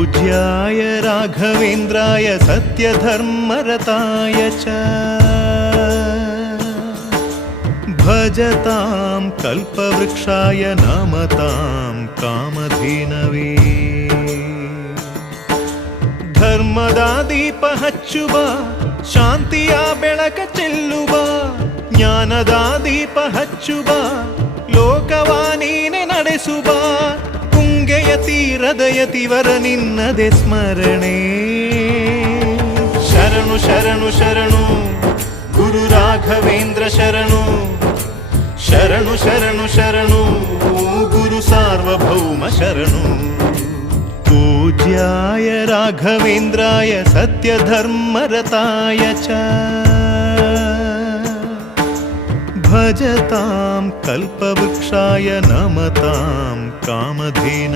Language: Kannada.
पूज्याय राघवेन्द्राय सत्यधर्मरताय च भजतां कल्पवृक्षाय नमतां कामधेनवे ಧರ್ಮದ ದೀಪ ಹಚ್ಚುವ ಶಾಂತಿಯ ಬೆಳಕ ಚೆಲ್ಲುವ ಜ್ಞಾನದ ದೀಪ ಹಚ್ಚುವ ಲೋಕವ ನೀನೆ ನಡೆಸುವ ತುಂಗೆಯ ತೀರದ ಯತಿವರ ನಿನ್ನದೆ ಸ್ಮರಣೆ ಶರಣು ಶರಣು ಶರಣು ಗುರು ರಾಘವೇಂದ್ರ ಶರಣು ಶರಣು ಶರಣು ಶರಣು ಗುರು ಸಾರ್ವಭೌಮ ಶರಣು पूज्याय राघवेन्द्राय सत्यधर्मरताय च भजतां कल्पवृक्षाय नमतां कामधेनवे